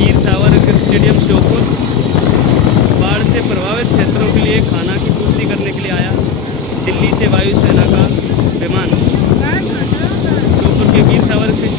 Veer Savarkar stadium Sheopur बाढ़ से प्रभावित क्षेत्रों के लिए खाना की पूर्ति करने के लिए आया दिल्ली से वायुसेना का विमान। श्योपुर के वीर सावरकर